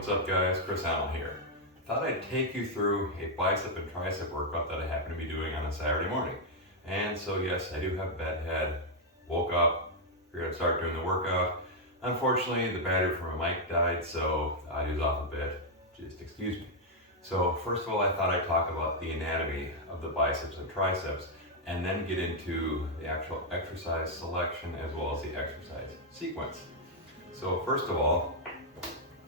What's up guys, Chris Allen here. Thought I'd take you through a bicep and tricep workout that I happen to be doing on a Saturday morning. And so yes, I do have a bad head. Woke up, figured I'd start doing the workout. Unfortunately, the battery for my mic died, so the audio's off a bit. Just excuse me. So first of all, I thought I'd talk about the anatomy of the biceps and triceps, and then get into the actual exercise selection as well as the exercise sequence. So first of all,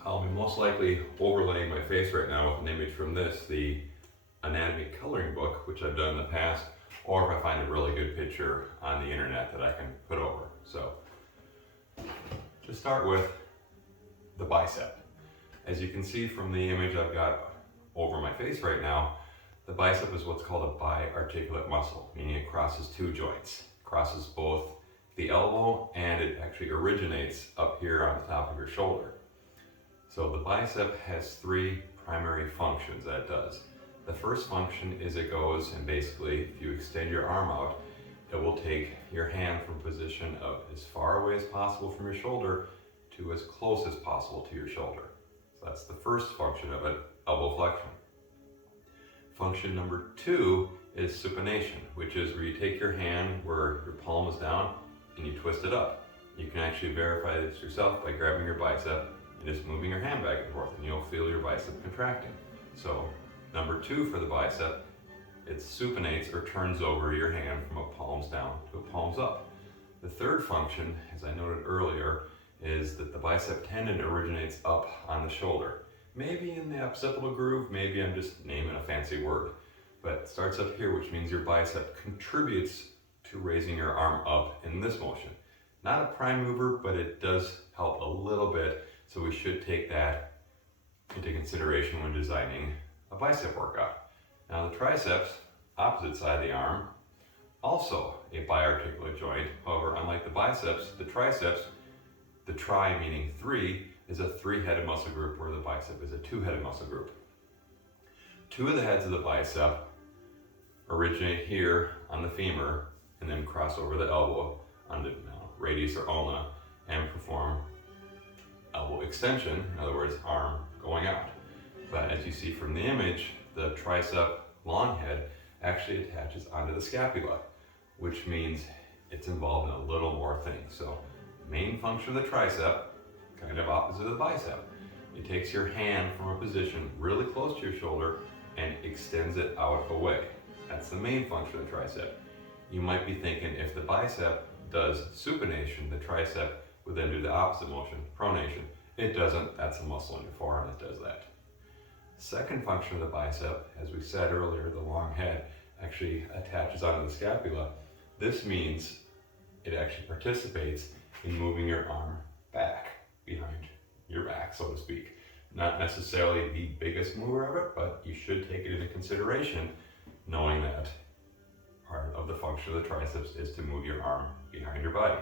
I'll be most likely overlaying my face right now with an image from this, the anatomy coloring book, which I've done in the past, or if I find a really good picture on the internet that I can put over. So to start with, the bicep. As you can see from the image I've got over my face right now, the bicep is what's called a biarticulate muscle, meaning it crosses two joints. It crosses both the elbow and it actually originates up here on the top of your shoulder. So the bicep has three primary functions that it does. The first function is it goes and basically, if you extend your arm out, it will take your hand from a position of as far away as possible from your shoulder to as close as possible to your shoulder. So that's the first function of it, elbow flexion. Function number two is supination, which is where you take your hand where your palm is down and you twist it up. You can actually verify this yourself by grabbing your bicep and just moving your hand back and forth, and you'll feel your bicep contracting. So number two for the bicep, it supinates or turns over your hand from a palms down to a palms up. The third function, as I noted earlier, is that the bicep tendon originates up on the shoulder. Maybe in the occipital groove, maybe I'm just naming a fancy word, but it starts up here, which means your bicep contributes to raising your arm up in this motion. Not a prime mover, but it does help a little bit. So we should take that into consideration when designing a bicep workout. Now the triceps, opposite side of the arm, also a biarticulate joint. However, unlike the biceps, the triceps, the tri meaning three, is a three-headed muscle group where the bicep is a two-headed muscle group. Two of the heads of the bicep originate here on the femur and then cross over the elbow on the radius or ulna and perform elbow extension, in other words, arm going out. But as you see from the image, the tricep long head actually attaches onto the scapula, which means it's involved in a little more things. So main function of the tricep, kind of opposite of the bicep, it takes your hand from a position really close to your shoulder and extends it out away. That's the main function of the tricep. You might be thinking if the bicep does supination, the tricep would then do the opposite motion, pronation. It doesn't, that's a muscle in your forearm that does that. Second function of the bicep, as we said earlier, the long head actually attaches onto the scapula. This means it actually participates in moving your arm back behind your back, so to speak. Not necessarily the biggest mover of it, but you should take it into consideration, knowing that part of the function of the triceps is to move your arm behind your body.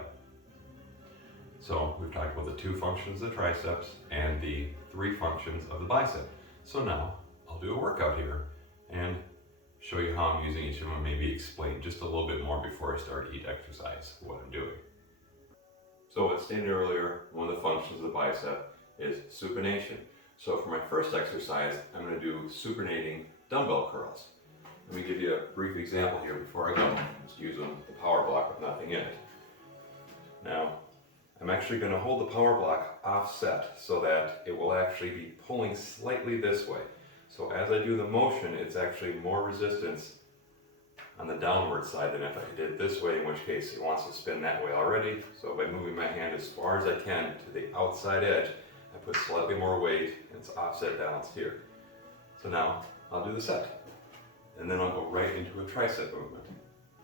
So we've talked about the two functions of the triceps and the three functions of the bicep. So now I'll do a workout here and show you how I'm using each of them, and maybe explain just a little bit more before I start each exercise what I'm doing. So as stated earlier, one of the functions of the bicep is supination. So for my first exercise, I'm going to do supinating dumbbell curls. Let me give you a brief example here before I go. Just using the power block with nothing in it. Now, I'm actually going to hold the power block offset so that it will actually be pulling slightly this way. So as I do the motion, it's actually more resistance on the downward side than if I did it this way, in which case it wants to spin that way already. So by moving my hand as far as I can to the outside edge, I put slightly more weight and it's offset balanced here. So now I'll do the set. And then I'll go right into a tricep movement.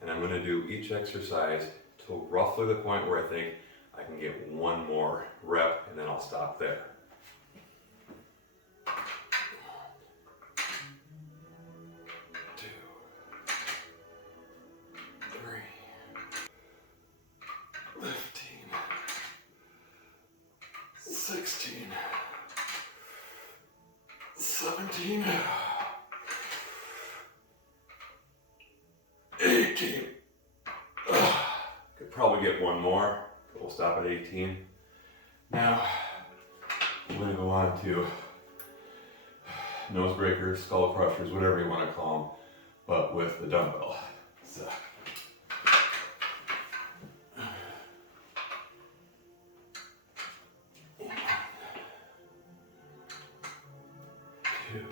And I'm going to do each exercise till roughly the point where I think I can get one more rep, and then I'll stop there. 2, 3, 15, 16, 17, 18. Could probably get one more, but we'll stop at 18. Now, I'm going to go on to nose breakers, skull crushers, whatever you want to call them, but with the dumbbell. So. 2,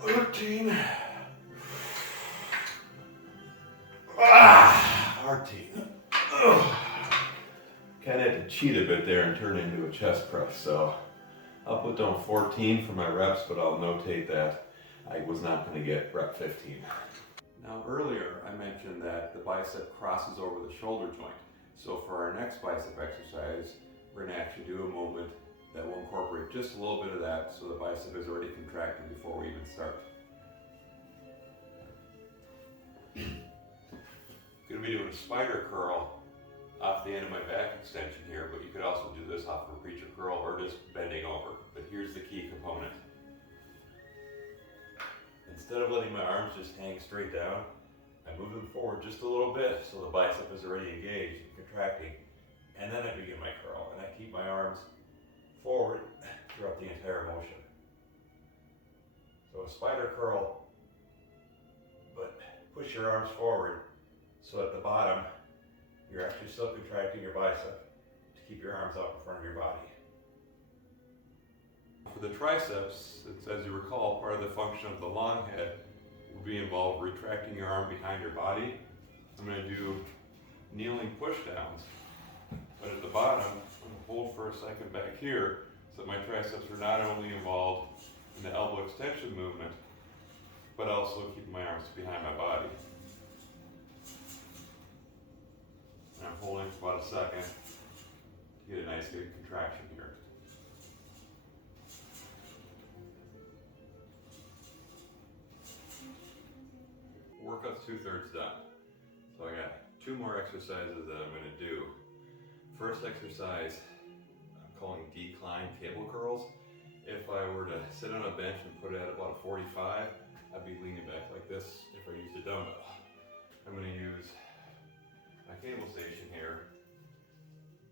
13, 14. Kind of had to cheat a bit there and turn it into a chest press. So I'll put down 14 for my reps, but I'll notate that I was not going to get rep 15. Now earlier I mentioned that the bicep crosses over the shoulder joint. So for our next bicep exercise, we're going to actually do a movement that will incorporate just a little bit of that so the bicep is already contracted before we even start. I'm going to be doing a spider curl off the end of my back extension here, but you could also do this off of a preacher curl or just bending over. But here's the key component. Instead of letting my arms just hang straight down, I move them forward just a little bit so the bicep is already engaged and contracting. And then I begin my curl, and I keep my arms forward throughout the entire motion. So a spider curl, but push your arms forward so at the bottom you're actually still contracting your bicep to keep your arms out in front of your body. For the triceps, it's, as you recall, part of the function of the long head will be involved retracting your arm behind your body. I'm going to do kneeling pushdowns, but at the bottom, I'm going to hold for a second back here so that my triceps are not only involved in the elbow extension movement, but also keeping my arms behind my body. And I'm holding for about a second to get a nice good contraction here. Workout's 2/3 done. So I got 2 more exercises that I'm going to do. First exercise, I'm calling decline cable curls. If I were to sit on a bench and put it at about a 45, I'd be leaning back like this if I used a dumbbell. I'm going to use my cable station here.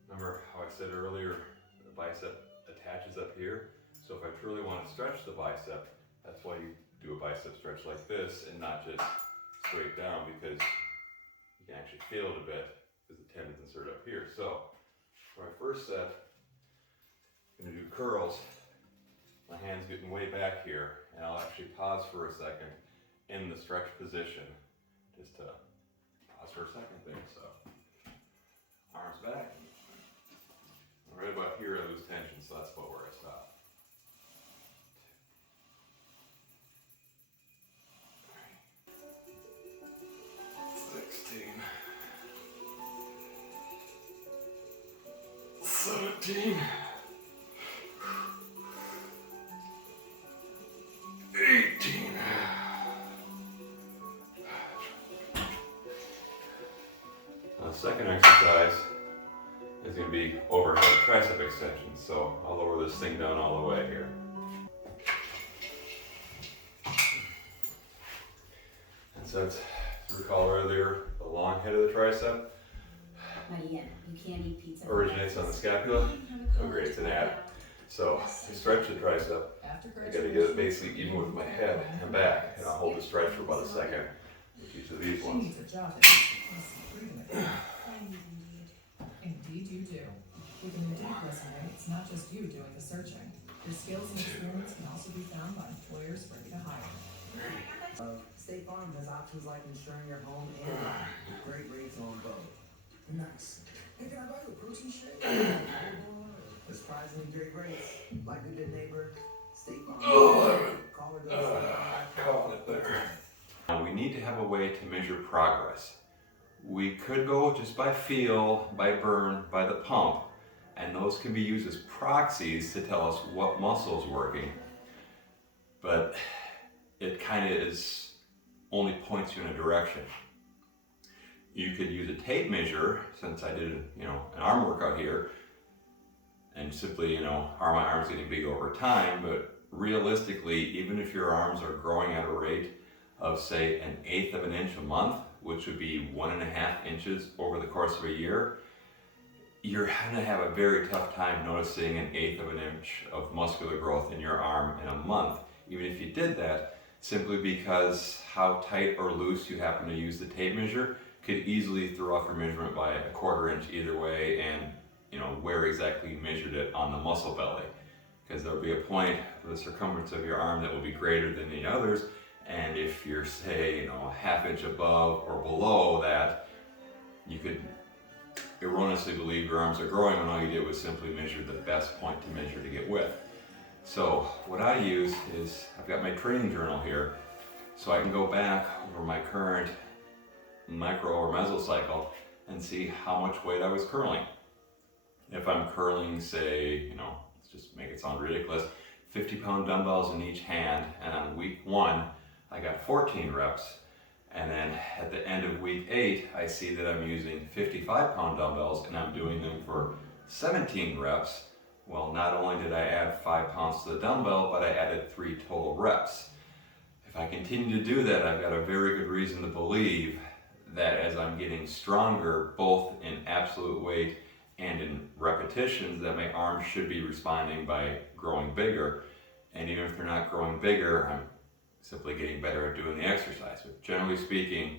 Remember how I said earlier, the bicep attaches up here? So if I truly want to stretch the bicep, that's why you do a bicep stretch like this and not just straight down, because you can actually feel it a bit because the tendons insert up here. So for my first set, I'm going to do curls. My hand's getting way back here, and I'll actually pause for a second in the stretch position, just to pause for a second there. So arms back. Right about here I lose tension, so that's about where I stop. 16, 17, 18. The second exercise is going to be overhead tricep extension, so I'll lower this thing down all the way here. And since you recall earlier, the long head of the tricep originates on the scapula. Oh great, it's an ab. So to stretch the tricep, I got to get it basically even with my head and back, and I'll hold the stretch for about a second with each of these ones. Indeed you do. With an Indeed resume, it's not just you doing the searching. Your skills and experience can also be found by employers ready to hire. State Farm has options like insuring your home and life with great rates on both. Nice. Hey, can I buy you a protein shake? Surprisingly great rates. Like a good neighbor, State Farm. Call or Call it there. Now we need to have a way to measure progress. We could go just by feel, by burn, by the pump, and those can be used as proxies to tell us what muscle is working. But it kind of is only points you in a direction. You could use a tape measure, since I did an arm workout here, and simply, are my arms getting big over time? But realistically, even if your arms are growing at a rate of say 1/8 of an inch a month, which would be 1.5 inches over the course of a year, you're gonna have a very tough time noticing 1/8 of an inch of muscular growth in your arm in a month, even if you did that, simply because how tight or loose you happen to use the tape measure could easily throw off your measurement by 1/4 inch either way, and where exactly you measured it on the muscle belly. Because there'll be a point of the circumference of your arm that will be greater than the others, and if you're say 1/2 inch above or below that, you could erroneously believe your arms are growing when all you did was simply measure the best point to measure to get width. So what I use is, I've got my training journal here, so I can go back over my current micro or mesocycle and see how much weight I was curling. If I'm curling, say, let's just make it sound ridiculous, 50-pound dumbbells in each hand, and on week 1, I got 14 reps. And then at the end of week 8, I see that I'm using 55-pound dumbbells and I'm doing them for 17 reps. Well, not only did I add 5 pounds to the dumbbell, but I added 3 total reps. If I continue to do that, I've got a very good reason to believe that as I'm getting stronger, both in absolute weight and in repetitions, that my arms should be responding by growing bigger. And even if they're not growing bigger, I'm simply getting better at doing the exercise. But generally speaking,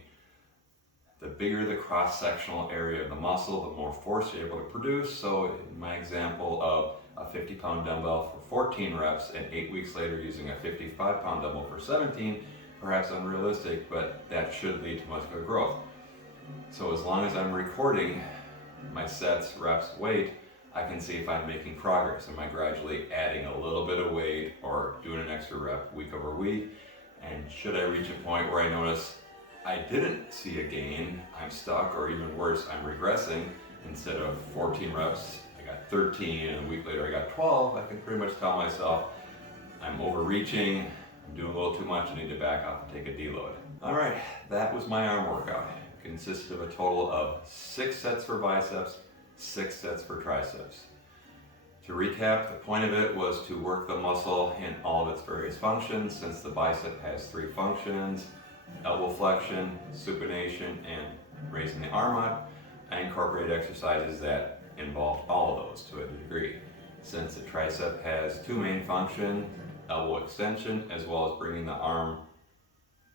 the bigger the cross-sectional area of the muscle, the more force you're able to produce. So in my example of a 50-pound dumbbell for 14 reps and 8 weeks later using a 55-pound dumbbell for 17, perhaps unrealistic, but that should lead to muscular growth. So as long as I'm recording my sets, reps, weight, I can see if I'm making progress. Am I gradually adding a little bit of weight or doing an extra rep week over week? And should I reach a point where I notice I didn't see a gain, I'm stuck, or even worse, I'm regressing, instead of 14 reps, I got 13, and a week later I got 12, I can pretty much tell myself I'm overreaching, I'm doing a little too much, I need to back off and take a deload. All right, that was my arm workout. It consisted of a total of 6 sets for biceps, 6 sets for triceps. To recap, the point of it was to work the muscle in all of its various functions. Since the bicep has 3 functions, elbow flexion, supination, and raising the arm up, I incorporated exercises that involved all of those to a degree. Since the tricep has 2 main functions, elbow extension as well as bringing the arm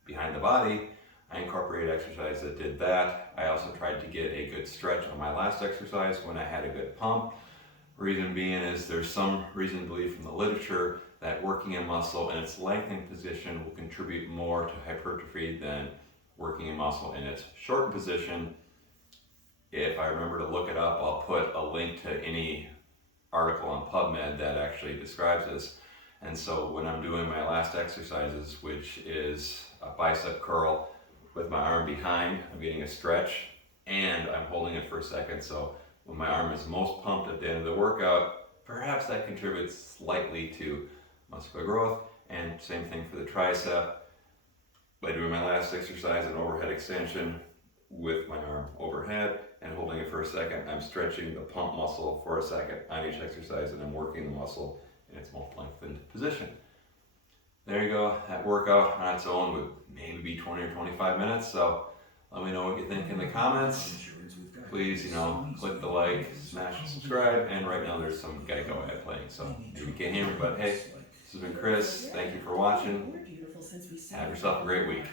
behind the body, I incorporated exercises that did that. I also tried to get a good stretch on my last exercise when I had a good pump. Reason being is there's some reason to believe from the literature that working a muscle in its lengthening position will contribute more to hypertrophy than working a muscle in its shortened position. If I remember to look it up, I'll put a link to any article on PubMed that actually describes this. And so when I'm doing my last exercises, which is a bicep curl with my arm behind, I'm getting a stretch and I'm holding it for a second. So when my arm is most pumped at the end of the workout, perhaps that contributes slightly to muscular growth. And same thing for the tricep. By doing my last exercise, an overhead extension with my arm overhead and holding it for a second, I'm stretching the pump muscle for a second on each exercise, and I'm working the muscle in its most lengthened position. There you go. That workout on its own would maybe be 20 or 25 minutes. So let me know what you think in the comments. Please, click the like, smash the subscribe, and right now there's some Geico ad playing, so maybe you can't hear me, but hey, this has been Chris. Thank you for watching. Have yourself a great week.